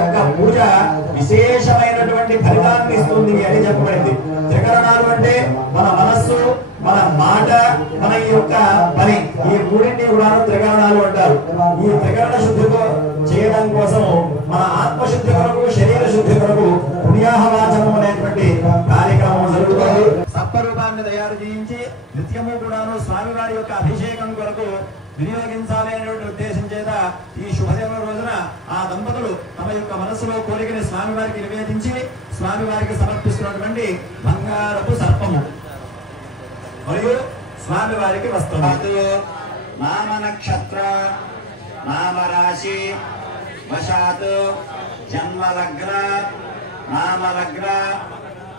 యొక్క పూజ విశేషమైనటువంటి ఫలితాన్ని ఇస్తుంది అని చెప్పబడింది. త్రికరణాలు అంటే మన మనస్సు, మన మాట, మన యొక్క పని, ఈ మూడింటిని కూడా త్రికరణాలు అంటారు. ఈ త్రికరణ శుద్ధి చేయడం కోసం మన ఆత్మశుద్ధి కొరకు, శరీర శుద్ధి కొరకు పుణ్యాహవాచనం అనేటువంటి కార్యక్రమం జరుగుతుంది. సత్వరూపాన్ని తయారు చేయించి నిత్యము కూడాను స్వామివారి యొక్క అభిషేకం కొరకు వినియోగించాలి అనేటువంటి ఉద్దేశం చేత ఈ శుభదిన రోజున ఆ దంపతులు తమ యొక్క మనసులో కోరికని స్వామివారికి నివేదించి స్వామివారికి సమర్పిస్తున్నటువంటి బంగారపు సర్పము మరియు స్వామివారికి వస్త్రము. నామ నక్షత్ర నామ రాశి వశాత్ జన్మ లగ్న నామ లగ్న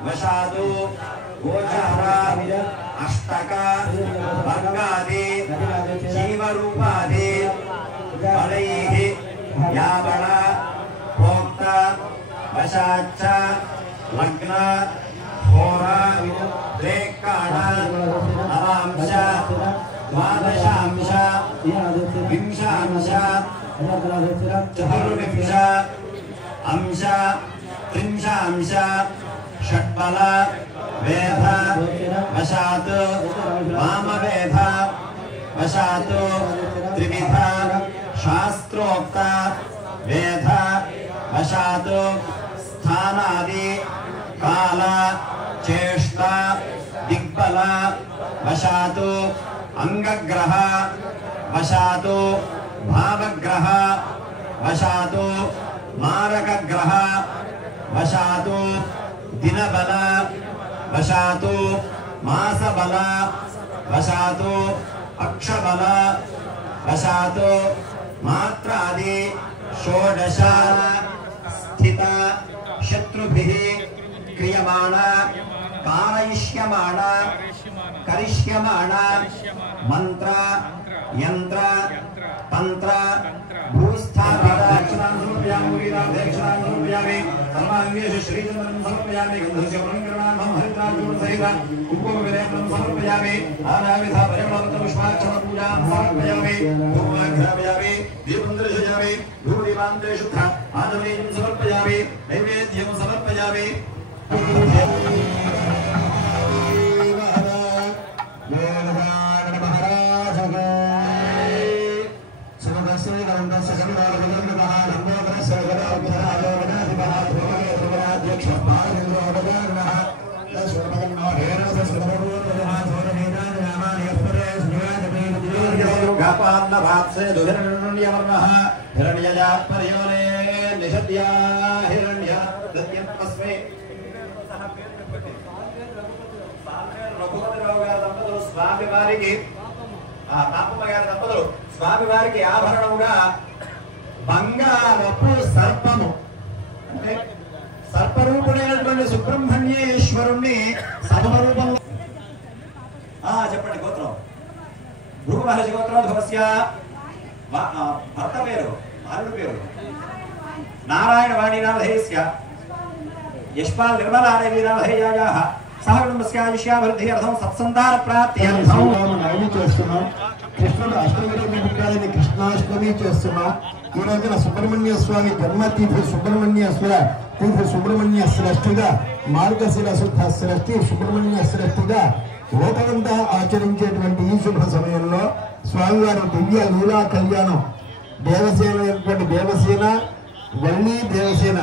వశాతు గోచార అష్టక వర్గాది జీవరూపాది బలైః యాబల ప్రోక్త వశాచ్చ లగ్న హోర రేకాణ నవాంశ ద్వాదశాంశ వింశాంశ చతుర్వింశ అంశ త్రింశాంశ షట్బల వేద వశాత్ వామవేద వశాత్ త్రివిధ శాస్త్రోక్త వేద వశాత్ స్థానాది కాల చేష్ట దిగ్బల వశాత్ అంగగ్రహ వశాత్ భావగ్రహ వశాత్ మారకగ్రహ వశాత్ దినబల వశాతు మాసబల వశాతు అక్షబల వశాతు మాత్రాది షోడశ స్థిత శత్రుభిః క్రియమాణ కారయిష్యమాణ కరిష్యమాణ మంత్ర యంత్ర తంత్ర భూస్థాపిత सर्वांगेषु श्रीचंद्रं समर्पयामि गंधस्य प्रणिकरणां हरिद्राजूर सहित कुंकुमविलेपनं समर्पयामि आनाविधा परिमलवत् पुष्पाक्षर पूजां समर्पयामि धूमाघ्रापयामि दीपं दर्शयामि धूपदीपान्ते शुद्ध आदवनीं समर्पयामि नैवेद्यं समर्पयामि गापान्नभात्से दुहिरण्यवर्णः हिरण्यजात्पर्योने निषद्या हिरण्य दत्यन्तस्मै స్వామివారికి స్వామివారికి ఆభరణముగా బంగారపు సర్పము అంటే సర్పరూపుడైనటువంటి సుబ్రహ్మణ్యేశ్వరుణ్ణి సర్పరూపంలో చెప్పండి గోత్రం భృగు మహర్షి గోత్రోద్భవస్య భర్త పేరు భార్యుడి పేరు నారాయణ వాణి నామధేయస్య యశ్పాల్ నిర్మలాదేవి నామధేయాయాః సహకుటుంబస్యాయుష్యాభివృద్ధ్యర్థం సత్సంతాన ప్రాప్త్యర్థం నవమి చేస్తున్నాం. కృష్ణుడు అష్టమి రోజు పుట్టాలని కృష్ణాష్టమి చేస్తున్నాం. ఈ రోజున సుబ్రహ్మణ్య స్వామి జన్మతిథి సుబ్రహ్మణ్య శ్రేష్ఠిగా మార్గశిర శుద్ధ శ్రేష్ఠి సుబ్రహ్మణ్య శ్రేష్ఠిగా లోకమంతా ఆచరించేటువంటి ఈ శుభ సమయంలో స్వామివారి దివ్య లీలా కళ్యాణం దేవసేన దేవసేన వల్లి దేవసేన.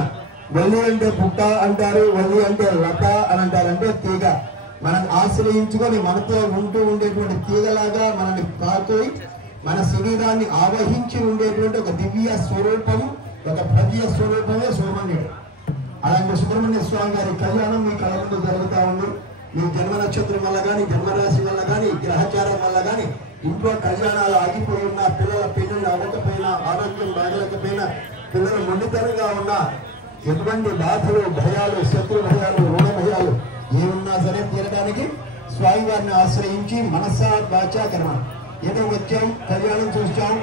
వల్లి అంటే పుట్ట అంటారు, వల్లి అంటే లత అని అంటారు, అంటే తీగ. మనం ఆశ్రయించుకొని మనతో ఉంటూ ఉండేటువంటి తీగలాగా మనల్ని తాకి మన శరీరాన్ని ఆవహించి ఉండేటువంటి ఒక దివ్య స్వరూపం, ఒక భవ్య స్వరూపమే సుబ్రహ్మణ్యుడు. అలాంటి సుబ్రహ్మణ్య స్వామి గారి కళ్యాణం మీ కళ ముందు జరుగుతూ ఉంది. మీ జన్మ నక్షత్రం వల్ల కానీ, జన్మరాశి వల్ల కానీ, గ్రహచారం వల్ల కానీ ఇంట్లో కళ్యాణాలు ఆగిపోయి ఉన్న, పిల్లల పెళ్లిళ్ళు అవ్వకపోయినా, ఆరోగ్యం బాగలేకపోయినా, పిల్లలు మొండితనంగా ఉన్నా, ఎటువంటి బాధలు, భయాలు, శత్రు భయాలు, రుణ భయాలు ఏమున్నా సరే తీరడానికి స్వామివారిని ఆశ్రయించి మనసా వాచా కర్మ ఏదో వచ్చాం, కళ్యాణం చూసాం,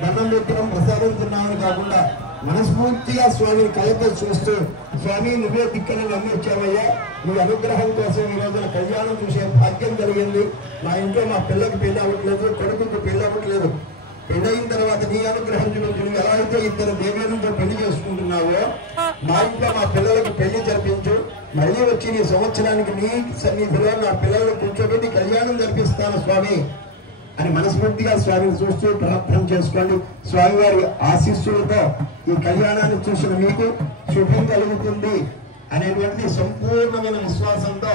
దండం పెట్టడం, ప్రసాదం తిన్నామని కాకుండా మనస్ఫూర్తిగా స్వామిని కళ్ళతో చూస్తూ, స్వామి నువ్వే దిక్కని నమ్మి వచ్చామయ్యా, నీ అనుగ్రహం కోసం ఈ రోజున కళ్యాణం చూసే భాగ్యం కలిగింది. మా ఇంట్లో మా పిల్లకి పెళ్ళి అవ్వట్లేదు, కొడుకుకి పెళ్ళి అవ్వట్లేదు, పెళ్ళయిన తర్వాత నీ అనుగ్రహం చూపించు. ఎలా అయితే ఇద్దరు దేవేంద్రులతో పెళ్లి చేసుకుంటున్నావో మా ఇంట్లో మా పిల్లలకు పెళ్లి జరిపించు. మళ్ళీ వచ్చి నీ సంవత్సరానికి నీ సన్నిధిలో నా పిల్లలను కూర్చోబెట్టి కళ్యాణం జరిపిస్తాను స్వామి అని మనస్ఫూర్తిగా స్వామిని చూస్తూ ప్రార్థన చేసుకోండి. స్వామివారి ఆశీస్సులతో ఈ కళ్యాణాన్ని చూసిన మీకు శుభం కలుగుతుంది అనేటువంటి సంపూర్ణమైన విశ్వాసంతో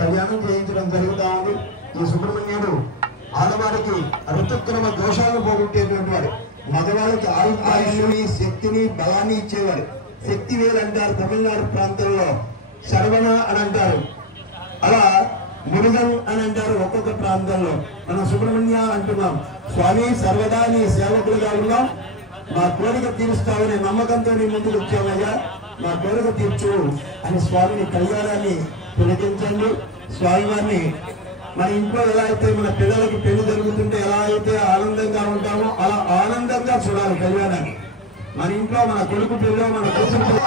కళ్యాణం చేయించడం జరుగుతూ ఉంది. ఈ సుబ్రహ్మణ్యుడు ఆడవారికి ఋతుక్రమ దోషాలను పోగొట్టేటువంటి వాడు, మగవాళ్ళకి ఆయుష్ని శక్తిని బలాన్ని ఇచ్చేవాడు. శక్తి వేరు అంటారు తమిళనాడు ప్రాంతంలో, శరవణ అని అంటారు, అలా మురుగన్ అని అంటారు ఒక్కొక్క ప్రాంతంలో. మనం సుబ్రహ్మణ్య అంటున్నాం. స్వామి సర్వదా నీ సేవకులుగా ఉన్నాం, మా కోరిక తీరుస్తావనే నమ్మకంతో నీ ముందుకు వచ్చామయ్యా, మా కోరిక తీర్చు అని స్వామిని కళ్యాణాన్ని తిలకించండి. స్వామివారిని మన ఇంట్లో ఎలా అయితే మన పిల్లలకి పెళ్లి జరుగుతుంటే ఎలా అయితే ఆనందంగా ఉంటామో అలా ఆనందంగా చూడాలి కళ్యాణాన్ని. మన ఇంట్లో మన కొడుకు పెళ్ళో మన కూతురు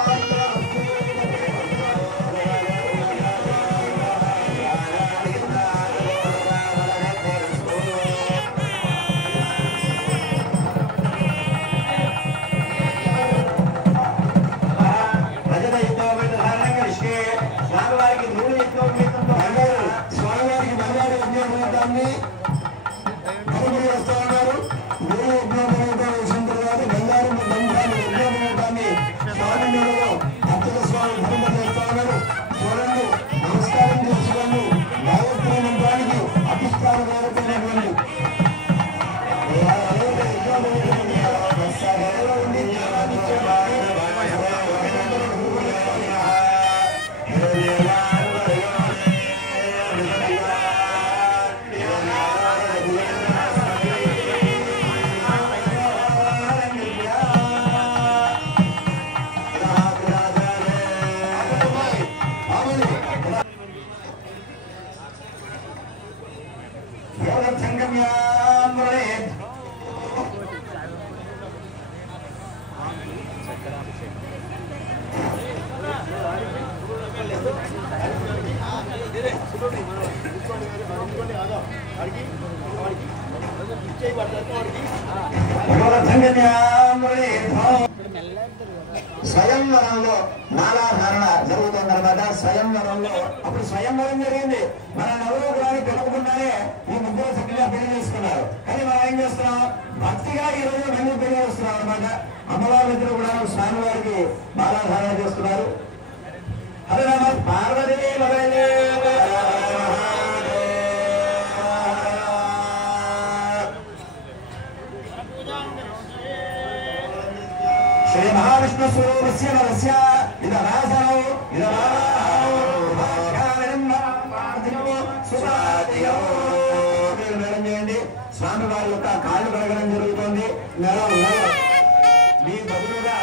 స్వయంవరంలో మాలాధారణ జరుగుతుందన్నమాట. స్వయంవరంలో అప్పుడు స్వయంవరం జరిగింది. మన ఎవరో కూడా పిలవకుండానే ఈ ముగ్గురు చక్కగా పెళ్లి చేసుకున్నారు. కానీ మనం ఏం చేస్తున్నాం, భక్తిగా ఈ రోజు మళ్ళీ పెళ్లి చేస్తున్నాం అనమాట. అమ్మవారి ఇద్దరు కూడా స్వామివారికి మాలాధారణ చేస్తున్నారు. అదే పార్వతీ శ్రీ మహావిష్ణు స్వరూపస్య నరస్య ఇదరాసనో చేయండి. స్వామి వారి యొక్క కాళ్ళు కడగడం జరుగుతుంది. మీ బదులుగా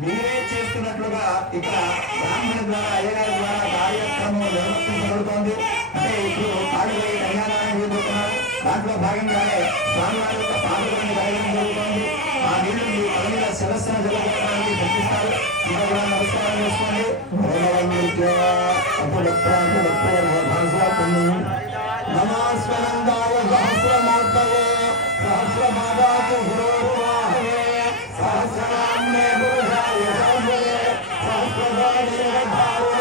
మీరే చేస్తున్నట్లుగా ఇక్కడ బ్రాహ్మణ ద్వారా అయ్యగారి ద్వారా కార్యక్రమం నిర్వర్తించబడుతోంది. అంటే ఇప్పుడు కాళ్ళు కడిగి కళ్యాణాన్ని జరుగుతున్నారు. దాంట్లో భాగంగానే స్వామి వారి యొక్క పాదులను కడగడం జరుగుతుంది. ఆ నీళ్లు మీ పని మీద శిరస్సున జరగడానికి పంపిస్తారు. ఇంకా నమస్కారం చేసుకోండి. నమస్కారాయ సహస్రమూర్తయే సహస్రపాదాయ గురోర్వాహే సహస్రనామ్నే పురుషాయ సహస్రే సహస్రపాదే భావే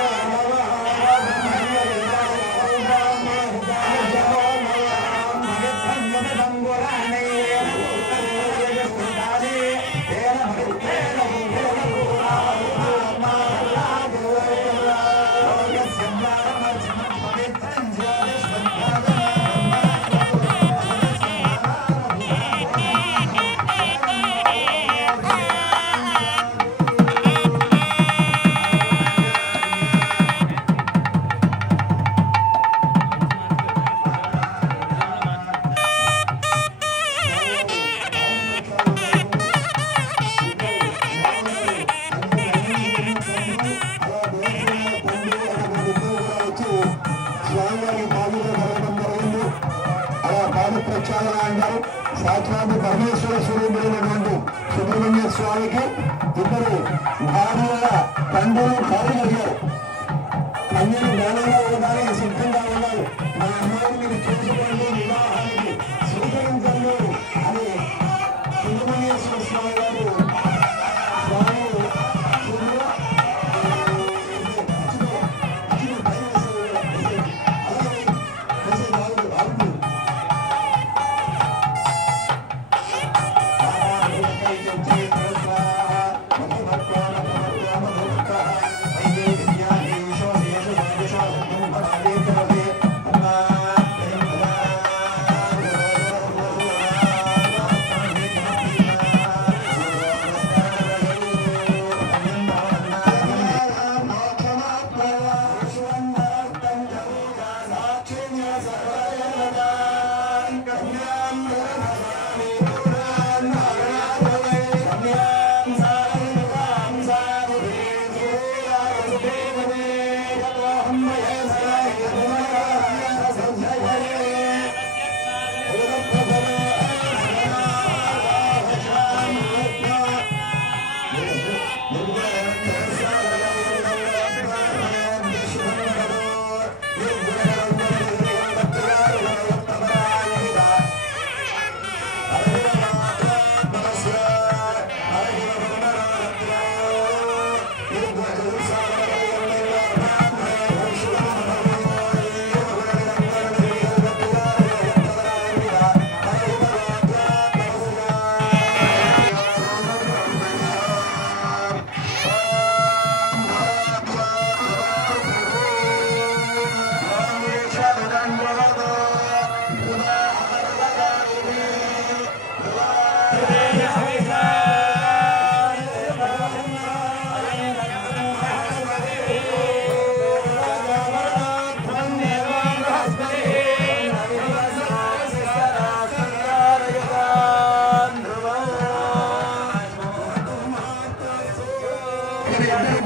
సాక్షాత్ పరమేశ్వర స్వరూపుడైనటువంటి సుబ్రహ్మణ్య స్వామికి ఇద్దరు భార్యల తండ్రులు కాలు అడిగారు. కన్యలు జ్ఞానంగా ఉండాలి, సిద్ధంగా ఉండాలి, మా అమ్మాయిని మీరు చేసుకోండి, వివాహానికి స్వీకరించండి అని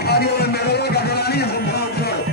కార్యంలో నెలలు కదలాలి సిద్ధాంతాడు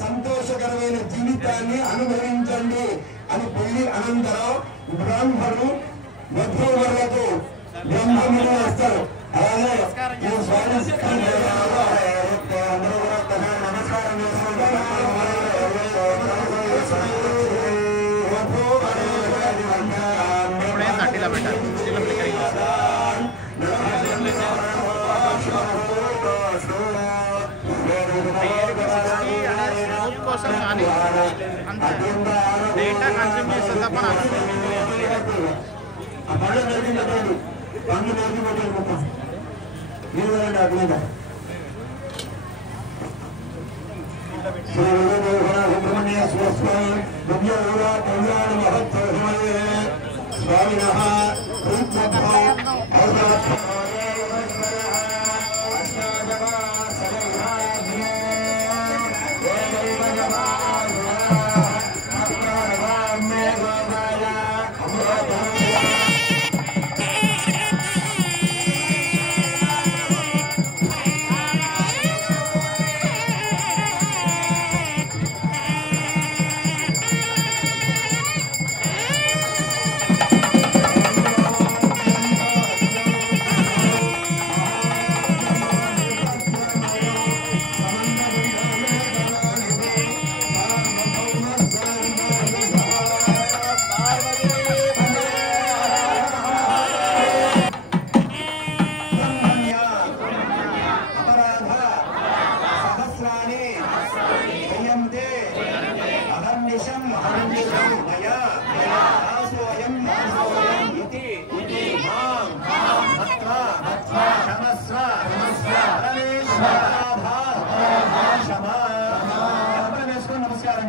సంతోషకరమైన జీవితాన్ని అనుభవించండి అని పెళ్లి అనంతరం బ్రాహ్మణులు వధూవరులకు బ్రహ్మములు వస్తారు. అలాగే నమస్కారం కోసం కానీ అంత డేటా కన్స్యూమ్ చేస్తే తప్ప నమస్కారం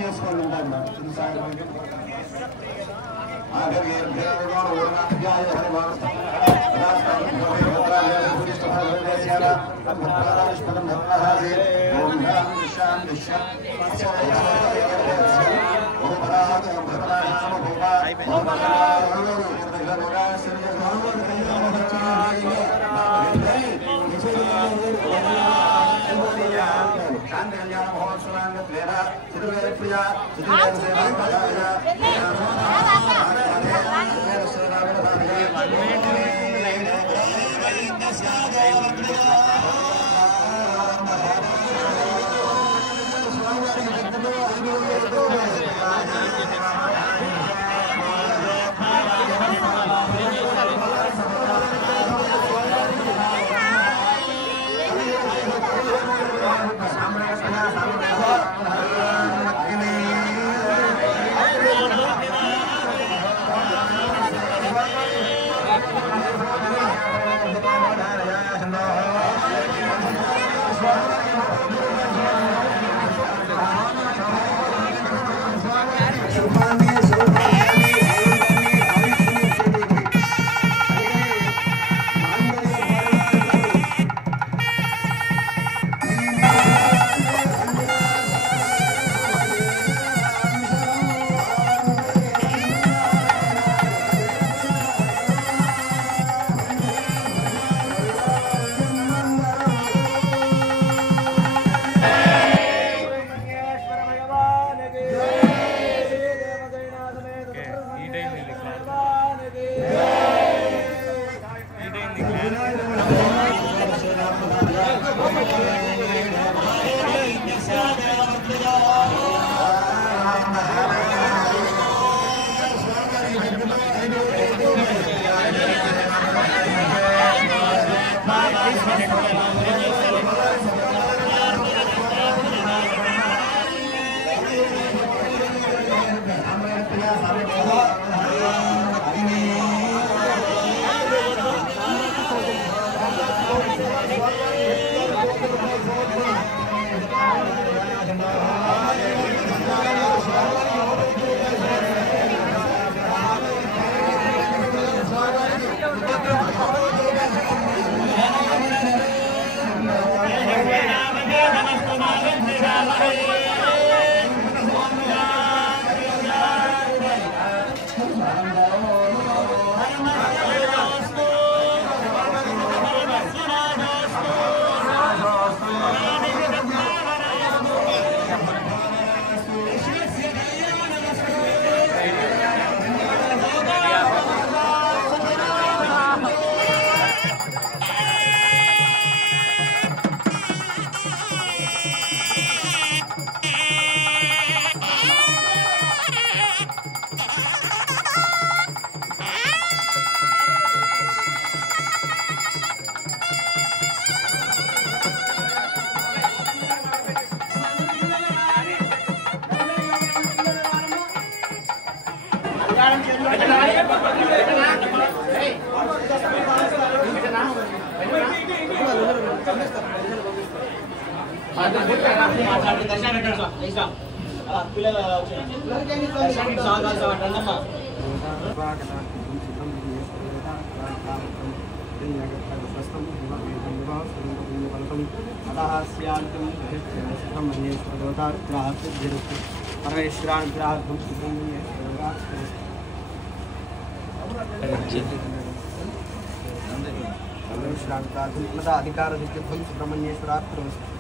చేసుకోండి. अधिकार सुब्रह्मण्येश्वरात्